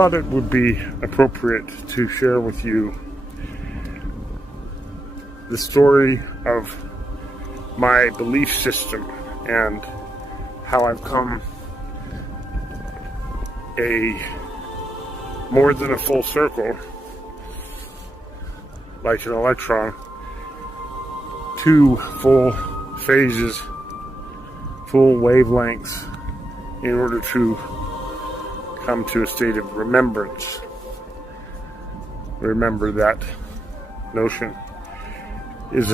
thought it would be appropriate to share with you the story of my belief system and how I've come more than a full circle, like an electron, 2 full phases, full wavelengths, in order to come to a state of remembrance. Remember, that notion is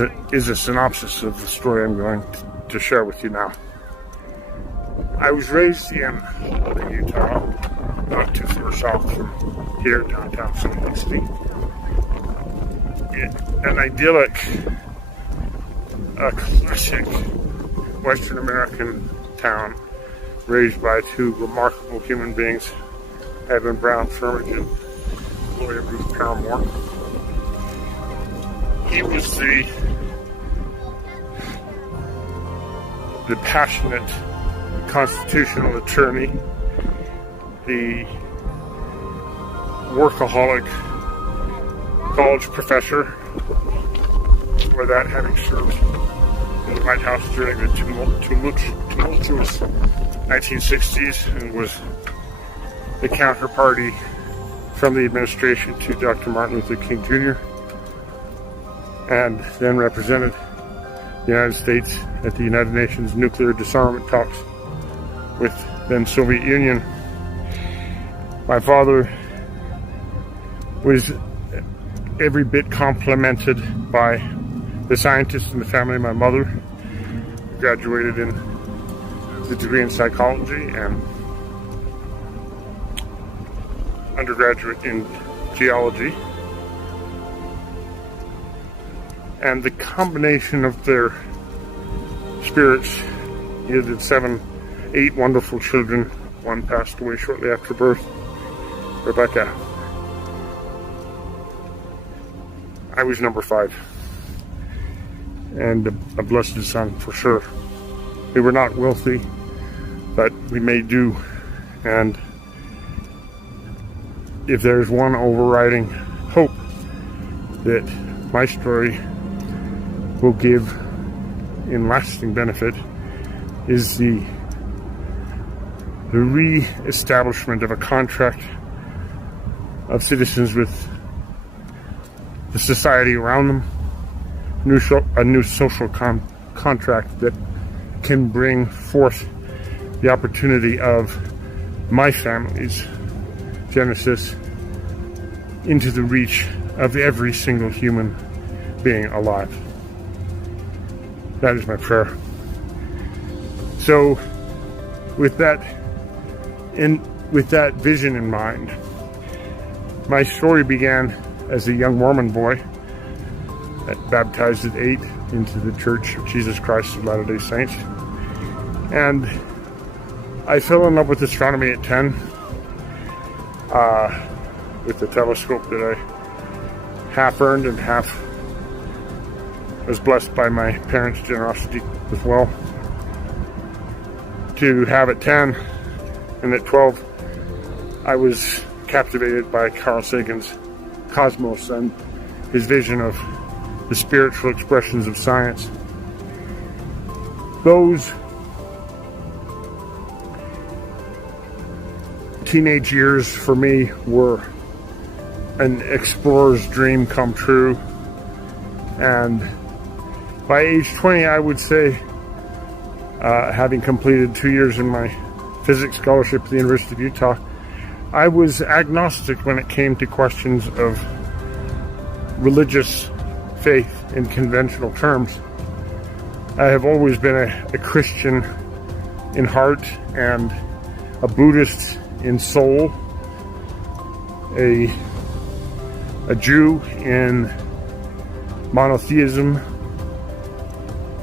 a synopsis of the story I'm going to share with you now. I was raised in Utah, not too far south from here, downtown Salt Lake City. An idyllic, a classic Western American town, raised by 2 remarkable human beings, Edwin Brown Firmage and Gloria Ruth Paramore. He was the passionate constitutional attorney, the workaholic college professor, for that having served in the White House during the tumultuous 1960s, and was the counterparty from the administration to Dr. Martin Luther King Jr., and then represented the United States at the United Nations nuclear disarmament talks with then Soviet Union. My father was every bit complemented by the scientists in the family. My mother graduated in the degree in psychology and undergraduate in geology. And the combination of their spirits yielded 8 wonderful children. One passed away shortly after birth, Rebecca. I was number 5, and a blessed son for sure. We were not wealthy, but we made do. And if there's one overriding hope that my story will give in lasting benefit, is the re-establishment of a contract of citizens with the society around them, a new social contract that can bring forth the opportunity of my family's genesis into the reach of every single human being alive. That is my prayer. So, with that vision in mind, my story began as a young Mormon boy, baptized at 8 into the Church of Jesus Christ of Latter-day Saints. And I fell in love with astronomy at 10, with the telescope that I half earned and half was blessed by my parents' generosity as well. To have at 10, and at 12, I was captivated by Carl Sagan's cosmos and his vision of the spiritual expressions of science. Those teenage years for me were an explorer's dream come true, and by age 20, I would say, having completed 2 years in my physics scholarship at the University of Utah, I was agnostic when it came to questions of religious faith in conventional terms. I have always been a Christian in heart and a Buddhist in soul, a Jew in monotheism,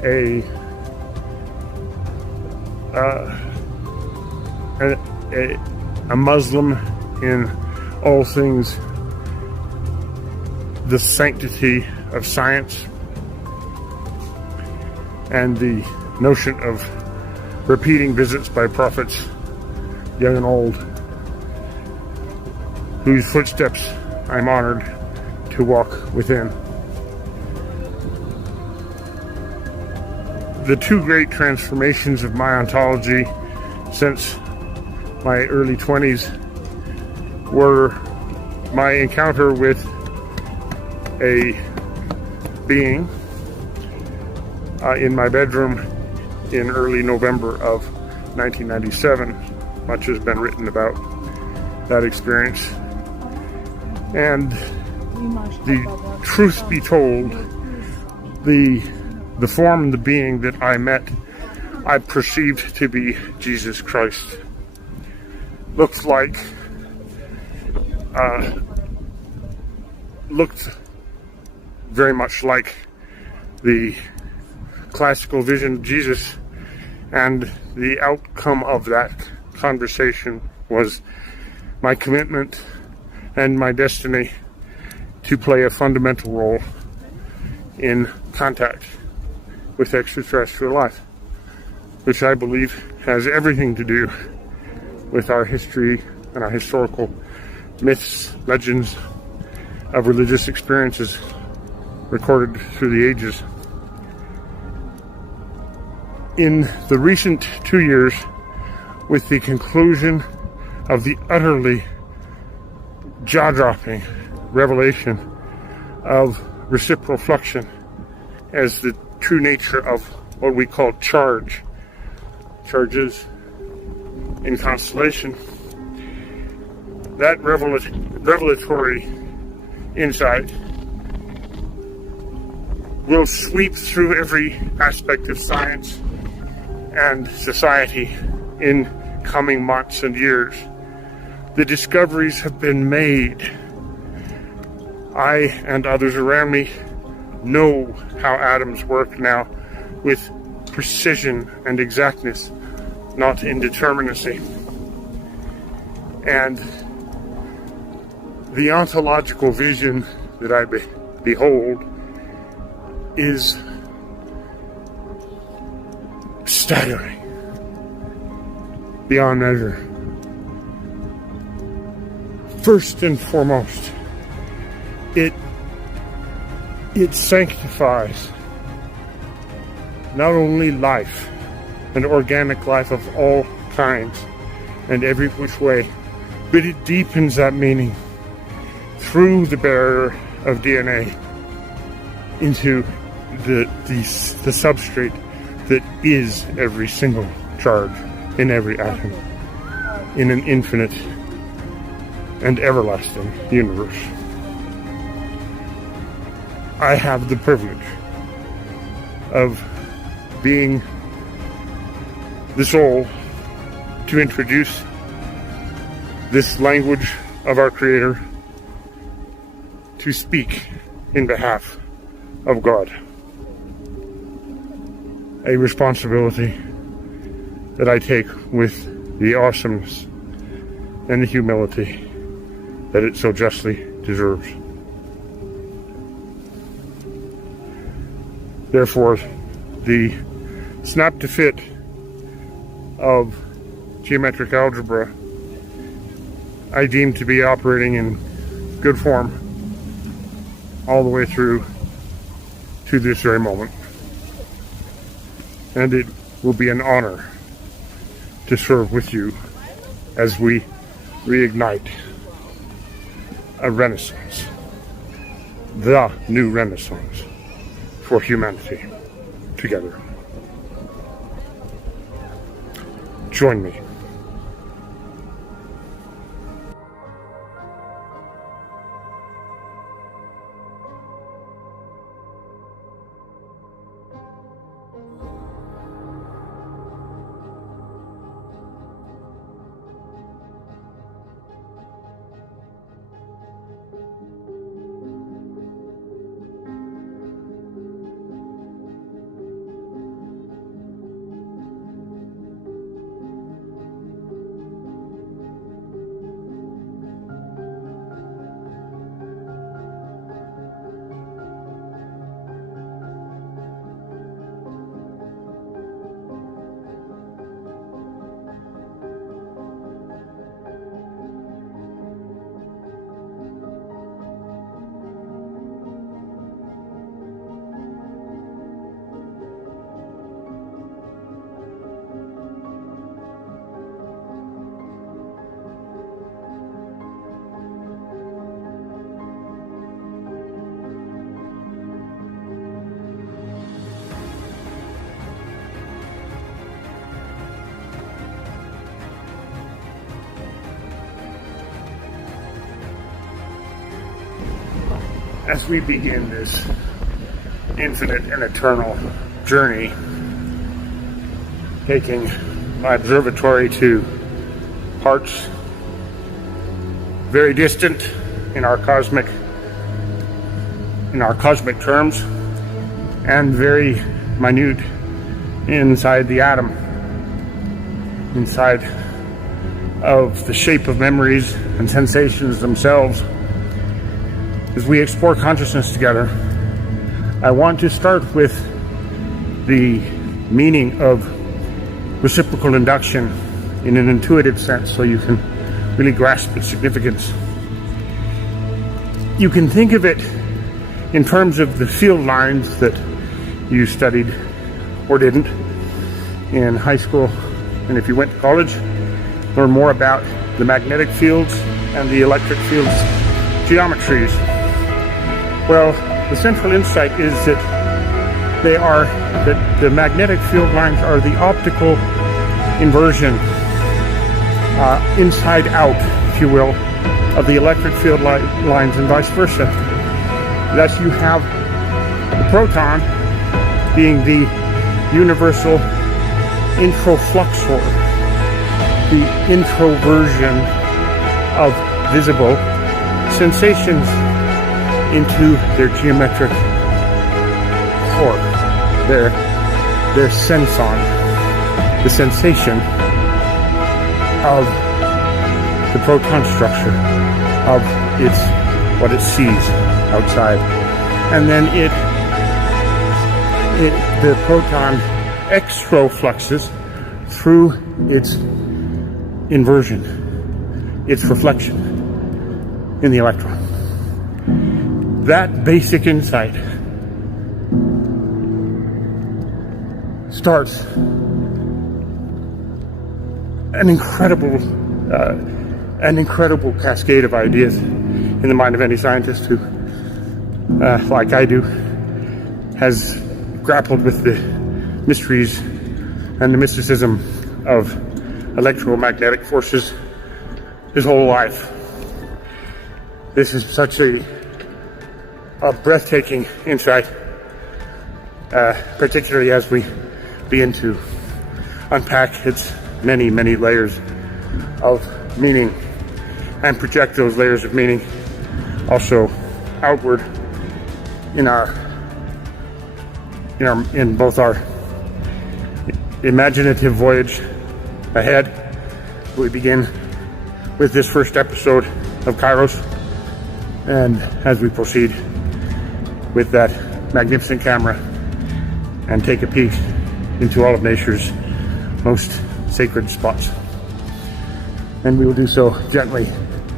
a Muslim in all things the sanctity of science and the notion of repeating visits by prophets, young and old. whose footsteps I'm honored to walk within. The two great transformations of my ontology since my early 20s were my encounter with a being in my bedroom in early November of 1997. Much has been written about that experience. And the truth be told, the form and the being that I met, I perceived to be Jesus Christ. Looked very much like the classical vision of Jesus, and the outcome of that conversation was my commitment and my destiny to play a fundamental role in contact with extraterrestrial life, which I believe has everything to do with our history and our historical myths, legends of religious experiences recorded through the ages. In the recent 2 years, with the conclusion of the utterly jaw-dropping revelation of reciprocal fluxion as the true nature of what we call charges in constellation, that revelatory insight will sweep through every aspect of science and society in coming months and years. The discoveries have been made. I and others around me know how atoms work now with precision and exactness, not indeterminacy. And the ontological vision that I behold is staggering beyond measure. First and foremost, it sanctifies not only life and organic life of all kinds and every which way, but it deepens that meaning through the barrier of DNA into the substrate that is every single charge in every atom in an infinite and everlasting universe. I have the privilege of being the soul to introduce this language of our Creator, to speak in behalf of God. A responsibility that I take with the awesomeness and the humility that it so justly deserves. Therefore, the snap to fit of geometric algebra I deem to be operating in good form all the way through to this very moment. And it will be an honor to serve with you as we reignite a renaissance, the new renaissance for humanity together. Join me. as we begin this infinite and eternal journey, taking my observatory to parts very distant in our cosmic terms, and very minute inside the atom, inside of the shape of memories and sensations themselves. As we explore consciousness together, I want to start with the meaning of reciprocal induction in an intuitive sense, so you can really grasp its significance. You can think of it in terms of the field lines that you studied or didn't in high school, and if you went to college, learn more about the magnetic fields and the electric fields geometries. Well, the central insight is that the magnetic field lines are the optical inversion, inside out, if you will, of the electric field lines, and vice versa. Thus you have the proton being the universal introfluxor, the introversion of visible sensations into their geometric core, their senson, the sensation of the proton structure, of what it sees outside. And then the proton extrafluxes through its inversion, its reflection in the electron. That basic insight starts an incredible cascade of ideas in the mind of any scientist who, like I do, has grappled with the mysteries and the mysticism of electromagnetic forces his whole life. This is such a breathtaking insight, particularly as we begin to unpack its many, many layers of meaning and project those layers of meaning also outward in both our imaginative voyage ahead. We begin with this first episode of Kairos, and as we proceed with that magnificent camera and take a peek into all of nature's most sacred spots. And we will do so gently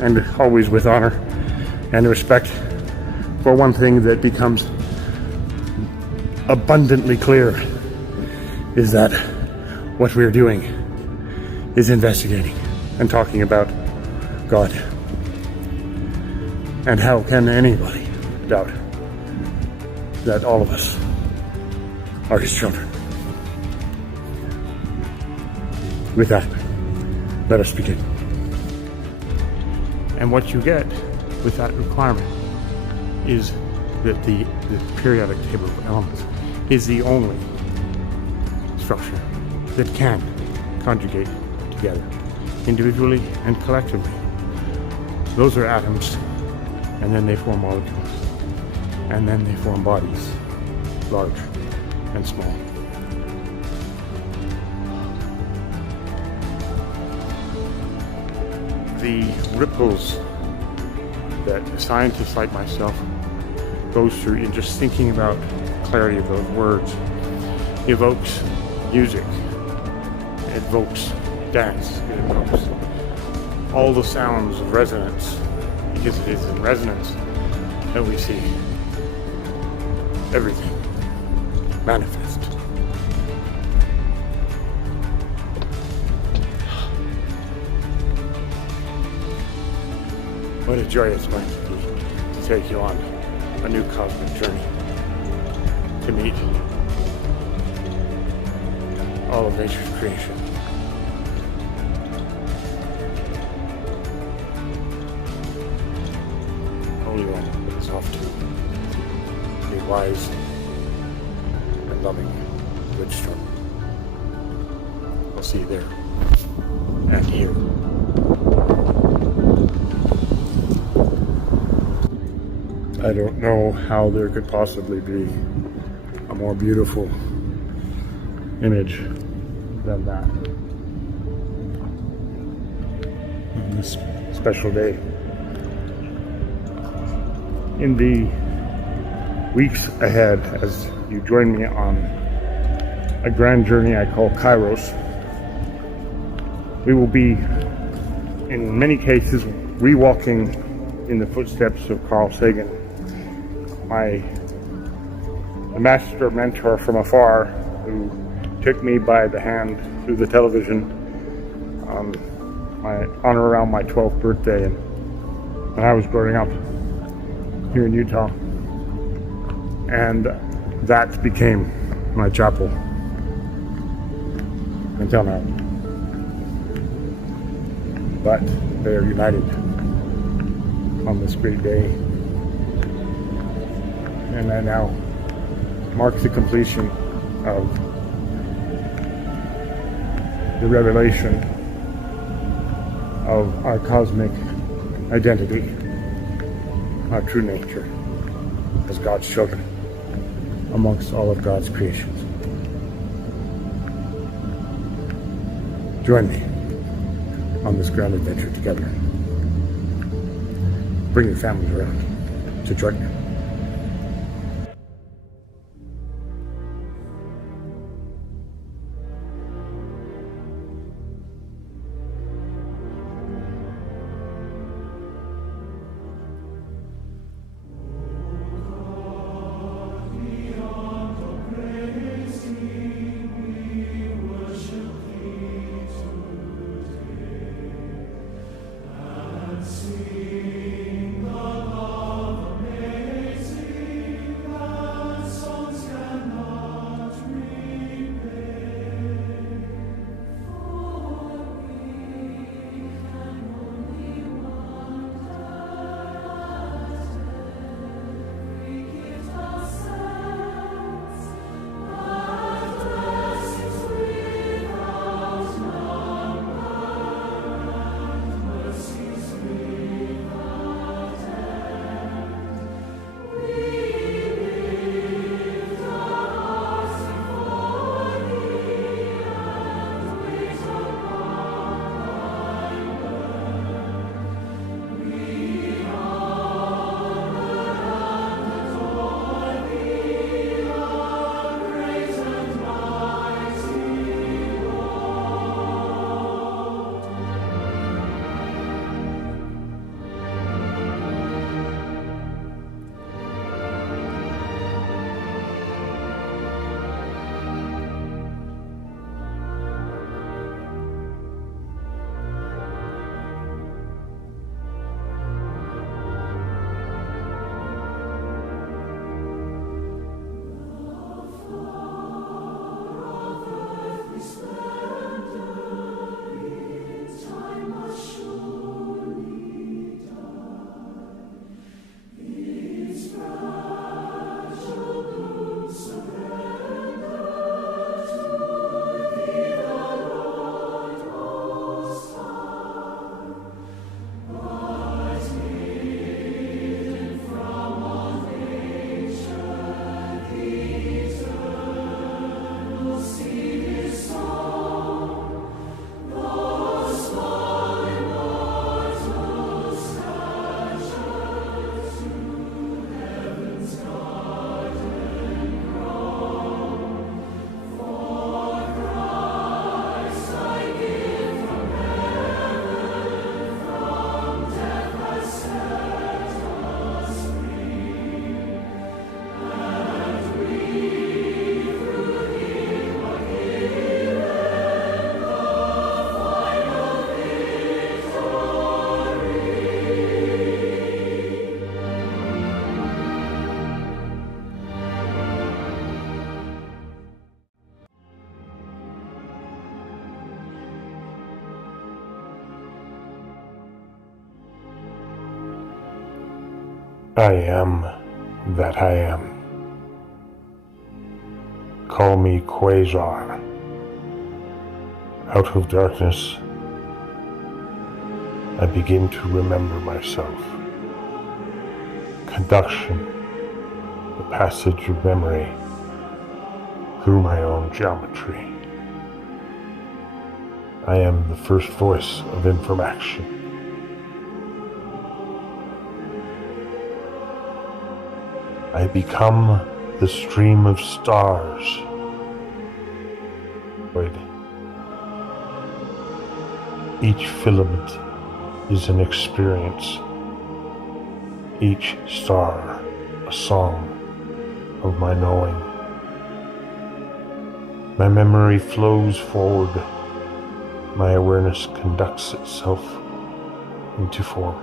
and always with honor and respect for one thing that becomes abundantly clear, is that what we're doing is investigating and talking about God. And how can anybody doubt that all of us are his children? With that, let us begin. And what you get with that requirement is that the periodic table of elements is the only structure that can conjugate together, individually and collectively. Those are atoms, and then they form molecules, and then they form bodies, large and small. The ripples that scientists like myself goes through in just thinking about clarity of those words evokes music, it evokes dance, it evokes all the sounds of resonance, because it is in resonance that we see everything manifest. What a joy it's going to be to take you on a new cosmic journey, to meet all of nature's creation. Holy One is off to wise, and loving good struggle. I'll see you there and here. I don't know how there could possibly be a more beautiful image than that on this special day. In the weeks ahead, as you join me on a grand journey I call Kairos, we will be, in many cases, rewalking in the footsteps of Carl Sagan, my master mentor from afar, who took me by the hand through the television on around my 12th birthday, and when I was growing up here in Utah, and that became my chapel until now. But they are united on this great day, and that now marks the completion of the revelation of our cosmic identity, our true nature as God's children amongst all of God's creations. Join me on this grand adventure together. Bring your families around to join me. I am that I am. call me Quasar. Out of darkness, I begin to remember myself. Conduction, the passage of memory through my own geometry. I am the first voice of information. I become the stream of stars. Each filament is an experience. Each star a song of my knowing. My memory flows forward. My awareness conducts itself into form.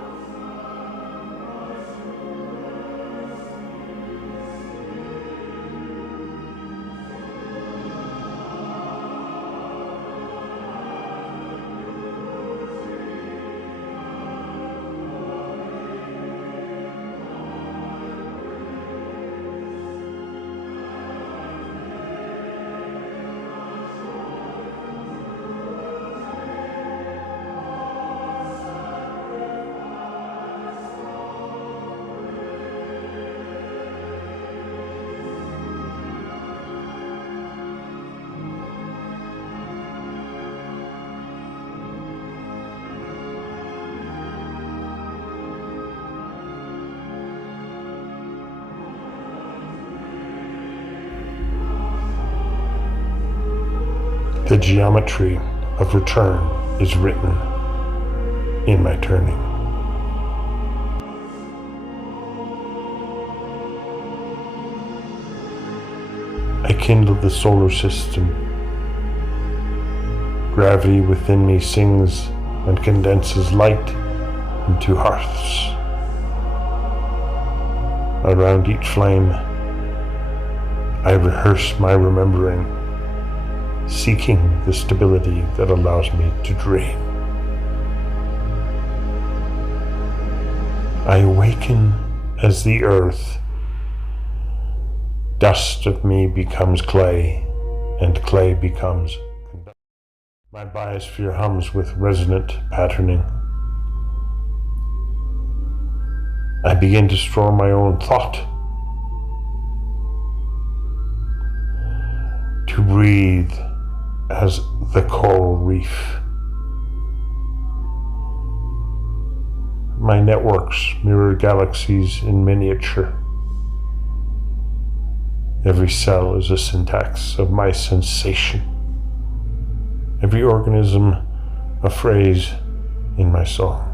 The geometry of return is written in my turning. I kindle the solar system. Gravity within me sings and condenses light into hearths. Around each flame, I rehearse my remembering, seeking the stability that allows me to dream. I awaken as the earth. Dust of me becomes clay, and clay becomes conductor. My biosphere hums with resonant patterning. I begin to store my own thought, to breathe as the coral reef. My networks mirror galaxies in miniature. Every cell is a syntax of my sensation. Every organism a phrase in my song.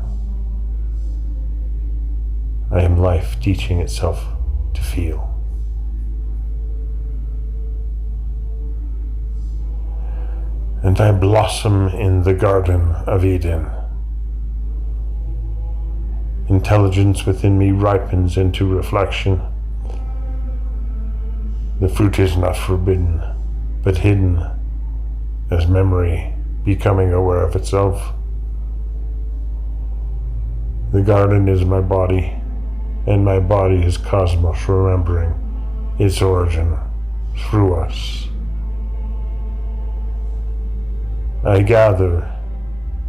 I am life teaching itself to feel. And I blossom in the Garden of Eden. Intelligence within me ripens into reflection. The fruit is not forbidden, but hidden as memory becoming aware of itself. The garden is my body, and my body is cosmos remembering its origin through us. I gather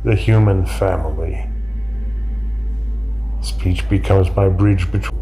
the human family. Speech becomes my bridge between.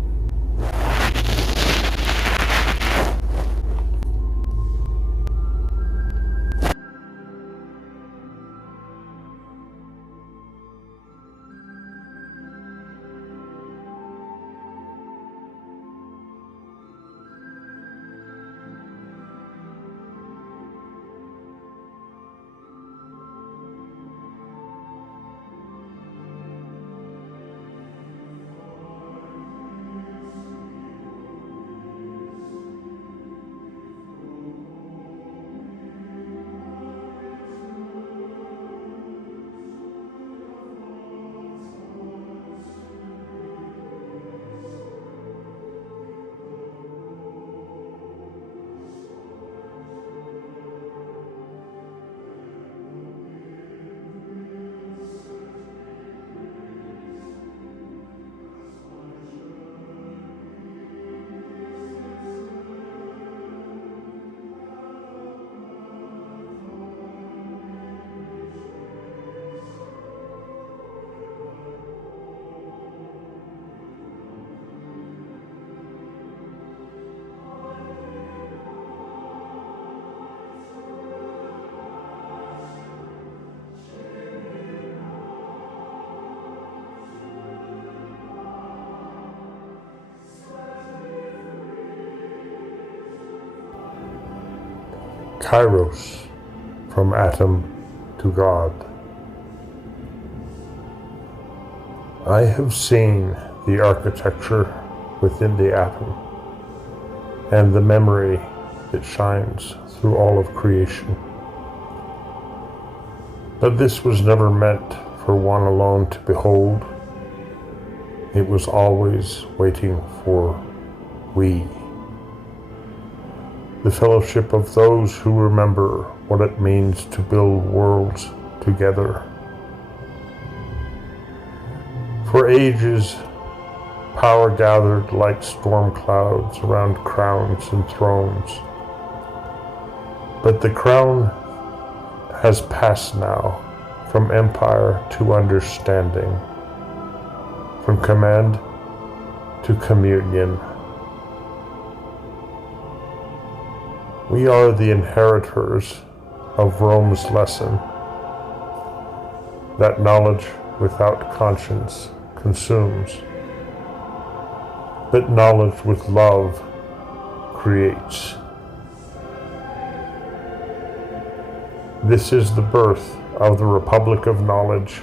Kairos, from atom to God. I have seen the architecture within the atom and the memory that shines through all of creation. But this was never meant for one alone to behold. It was always waiting for we, the fellowship of those who remember what it means to build worlds together. For ages, power gathered like storm clouds around crowns and thrones. But the crown has passed now from empire to understanding, from command to communion. We are the inheritors of Rome's lesson, that knowledge without conscience consumes, but knowledge with love creates. This is the birth of the Republic of Knowledge,